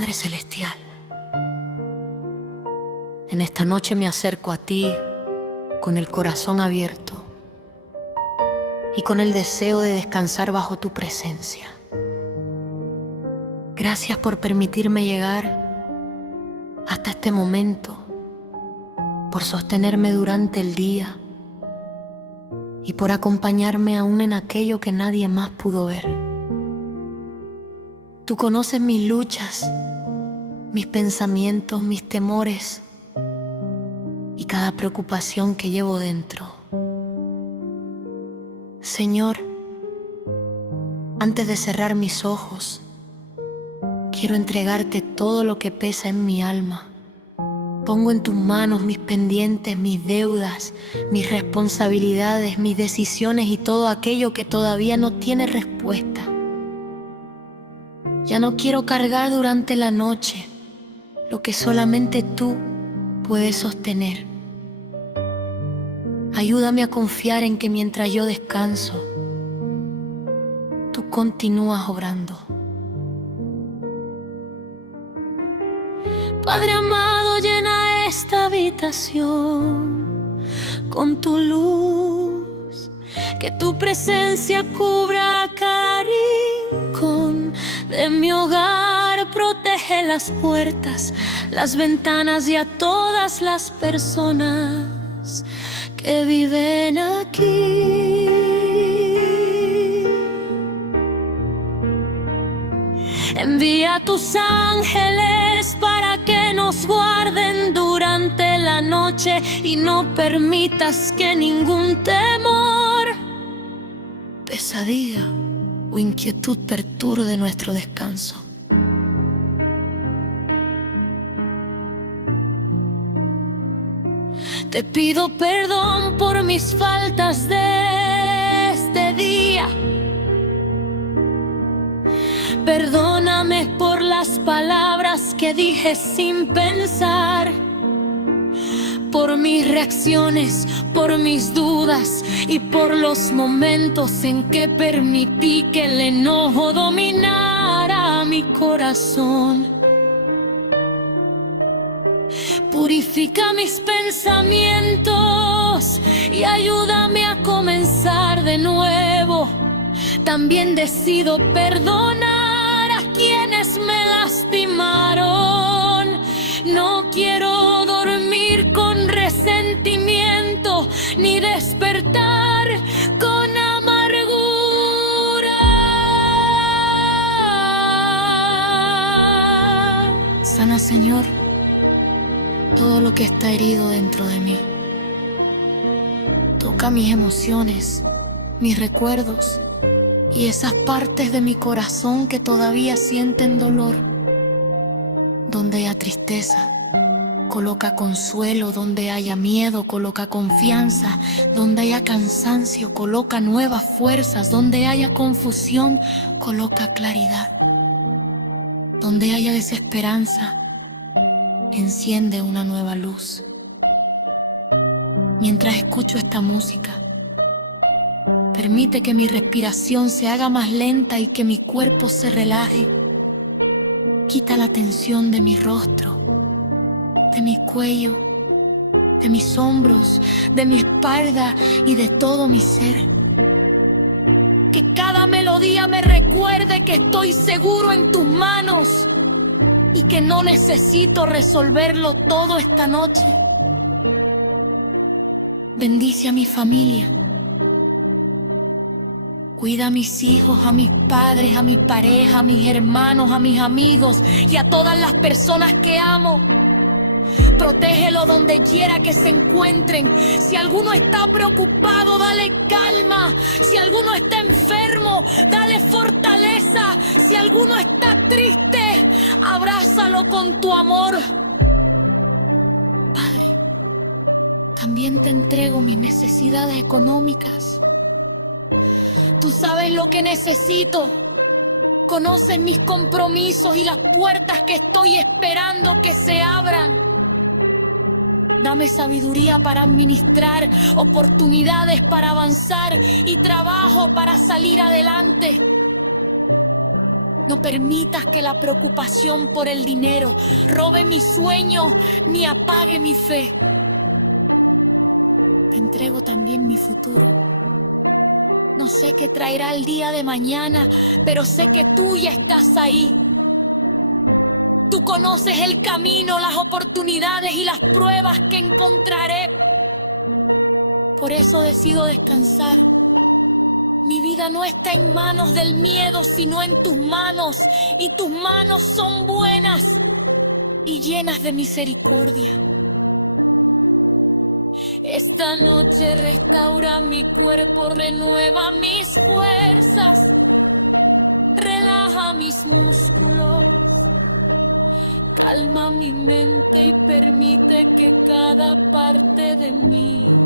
Padre Celestial, en esta noche me acerco a ti con el corazón abierto y con el deseo de descansar bajo tu presencia. Gracias por permitirme llegar hasta este momento, por sostenerme durante el día y por acompañarme aún en aquello que nadie más pudo ver. Tú conoces mis luchas, mis pensamientos, mis temores y cada preocupación que llevo dentro. Señor, antes de cerrar mis ojos, quiero entregarte todo lo que pesa en mi alma. Pongo en tus manos mis pendientes, mis deudas, mis responsabilidades, mis decisiones y todo aquello que todavía no tiene respuesta. Ya no quiero cargar durante la noche lo que solamente tú puedes sostener. Ayúdame a confiar en que mientras yo descanso, tú continúas obrando. Padre amado, llena esta habitación con tu luz, que tu presencia cubra cada rincón de mi hogar. Protege las puertas, las ventanas y a todas las personas que viven aquí. Envía a tus ángeles para que nos guarden durante la noche y no permitas que ningún temor, pesadilla o inquietud perturbe nuestro descanso. Te pido perdón por mis faltas de este día. Perdóname por las palabras que dije sin pensar, por mis reacciones, por mis dudas y por los momentos en que permití que el enojo dominara mi corazón. Purifica mis pensamientos y ayúdame a comenzar de nuevo. También decido perdonar a quienes me lastimaron. No quiero dormir con resentimiento ni despertar con amargura. Sana, Señor, todo lo que está herido dentro de mí. Toca mis emociones, mis recuerdos y esas partes de mi corazón que todavía sienten dolor. Donde haya tristeza, coloca consuelo. Donde haya miedo, coloca confianza. Donde haya cansancio, coloca nuevas fuerzas. Donde haya confusión, coloca claridad. Donde haya desesperanza, enciende una nueva luz. Mientras escucho esta música, permite que mi respiración se haga más lenta y que mi cuerpo se relaje. Quita la tensión de mi rostro, de mi cuello, de mis hombros, de mi espalda y de todo mi ser. Que cada melodía me recuerde que estoy seguro en tus manos y que no necesito resolverlo todo esta noche. Bendice a mi familia. Cuida a mis hijos, a mis padres, a mi pareja, a mis hermanos, a mis amigos y a todas las personas que amo. Protégelo donde quiera que se encuentren. Si alguno está preocupado, dale calma. Si alguno está enfermo, dale fortaleza. Si alguno está triste, abrázalo con tu amor. Padre, también te entrego mis necesidades económicas. Tú sabes lo que necesito. Conoces mis compromisos y las puertas que estoy esperando que se abran. Dame sabiduría para administrar, oportunidades para avanzar y trabajo para salir adelante. No permitas que la preocupación por el dinero robe mi sueño ni apague mi fe. Te entrego también mi futuro. No sé qué traerá el día de mañana, pero sé que tú ya estás ahí. Tú conoces el camino, las oportunidades y las pruebas que encontraré. Por eso decido descansar. Mi vida no está en manos del miedo, sino en tus manos. Y tus manos son buenas y llenas de misericordia. Esta noche restaura mi cuerpo, renueva mis fuerzas, relaja mis músculos, calma mi mente y permite que cada parte de mí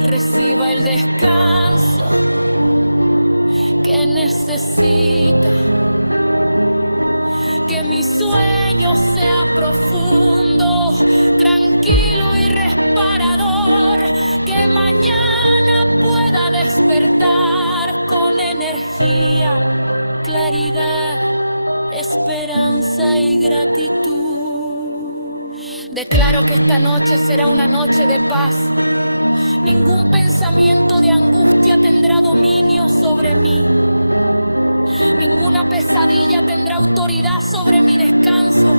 reciba el descanso que necesita. Que mi sueño sea profundo, tranquilo y reparador. Que mañana pueda despertar con energía, claridad, esperanza y gratitud. Declaro que esta noche será una noche de paz. Ningún pensamiento de angustia tendrá dominio sobre mí. Ninguna pesadilla tendrá autoridad sobre mi descanso.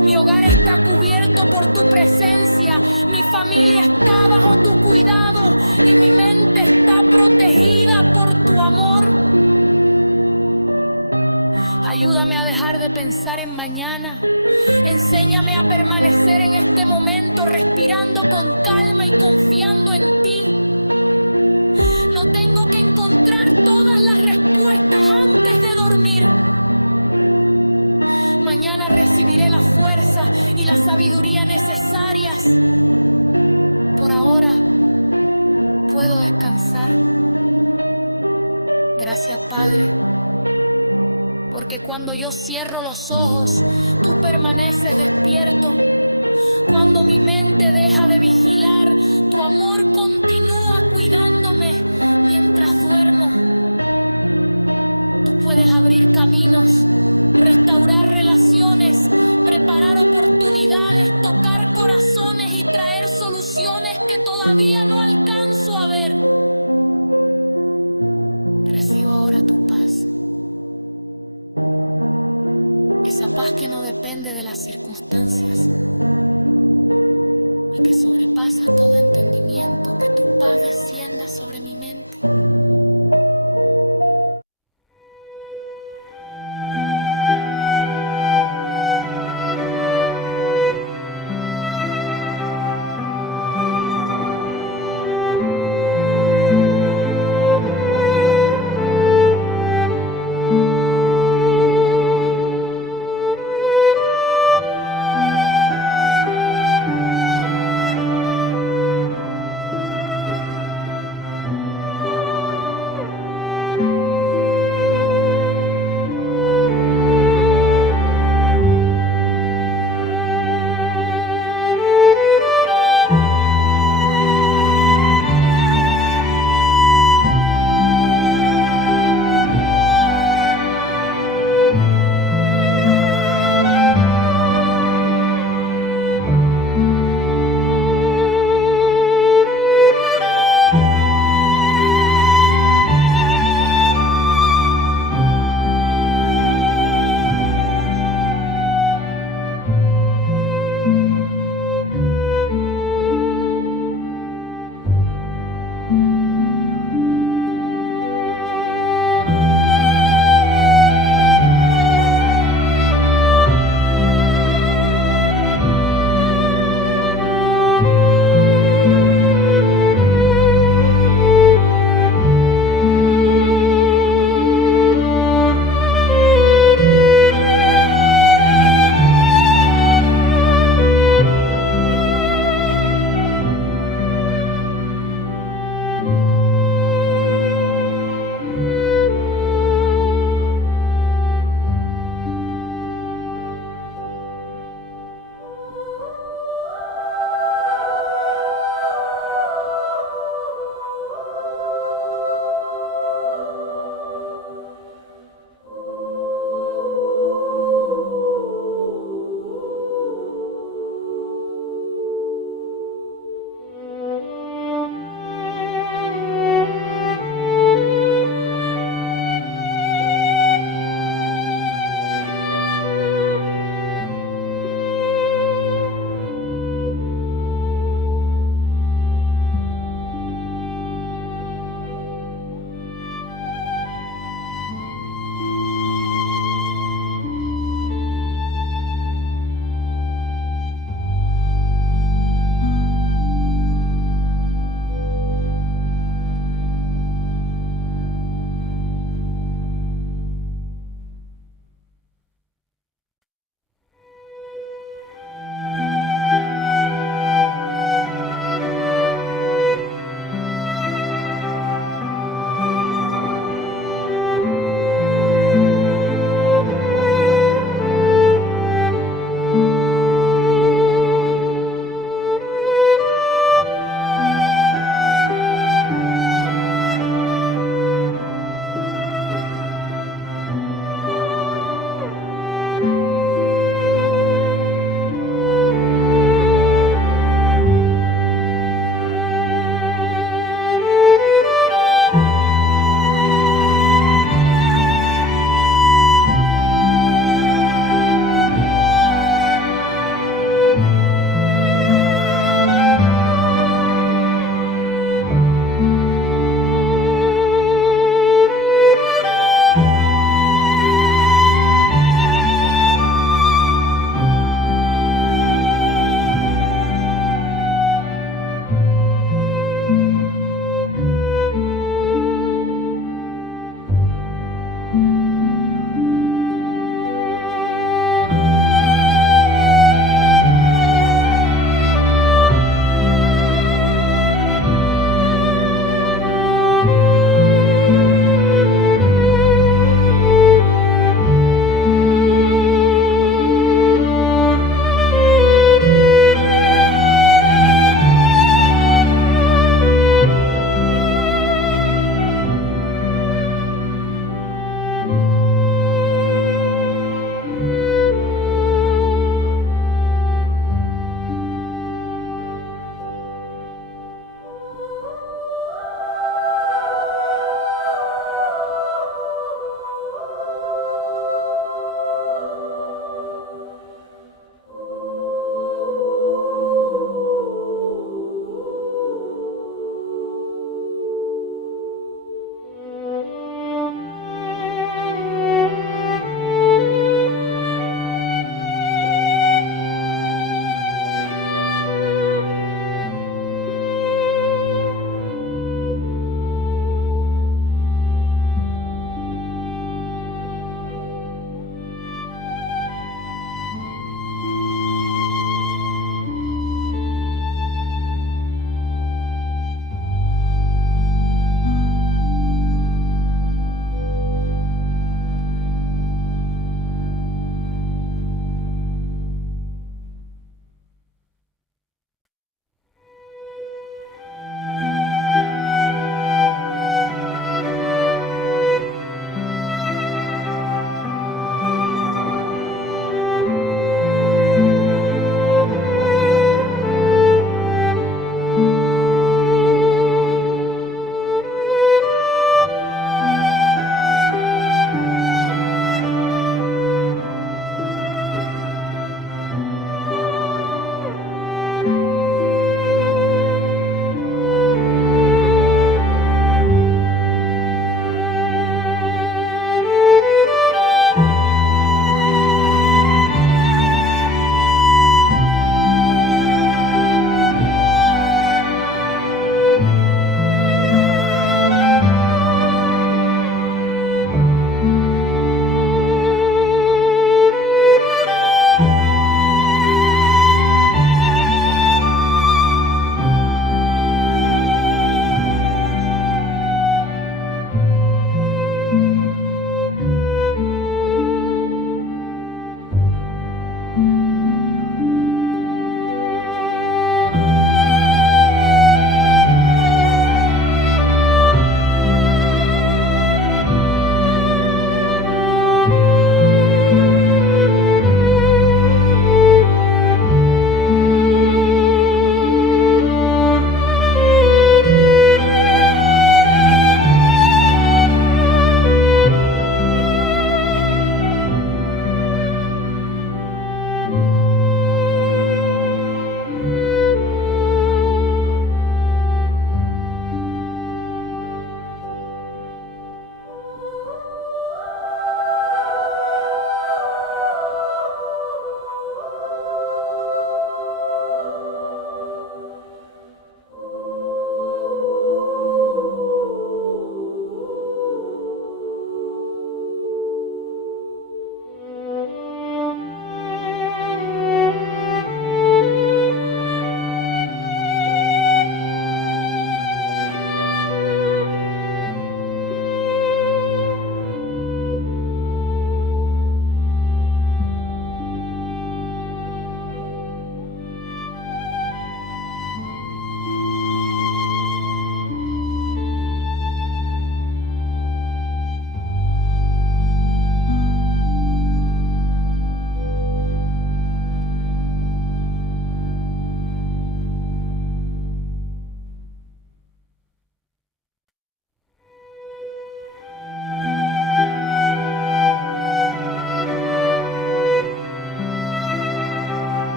Mi hogar está cubierto por tu presencia. Mi familia está bajo tu cuidado y mi mente está protegida por tu amor. Ayúdame a dejar de pensar en mañana. Enséñame a permanecer en este momento, respirando con calma y confiando en ti. No tengo que encontrar todas las respuestas antes de dormir. Mañana recibiré la fuerza y la sabiduría necesarias. Por ahora puedo descansar. Gracias, Padre, porque cuando yo cierro los ojos, tú permaneces despierto. Cuando mi mente deja de vigilar, tu amor continúa cuidándome mientras duermo. Tú puedes abrir caminos, restaurar relaciones, preparar oportunidades, tocar corazones y traer soluciones que todavía no alcanzo a ver. Recibo ahora tu paz. Esa paz que no depende de las circunstancias y que sobrepasa todo entendimiento. Que tu paz descienda sobre mi mente.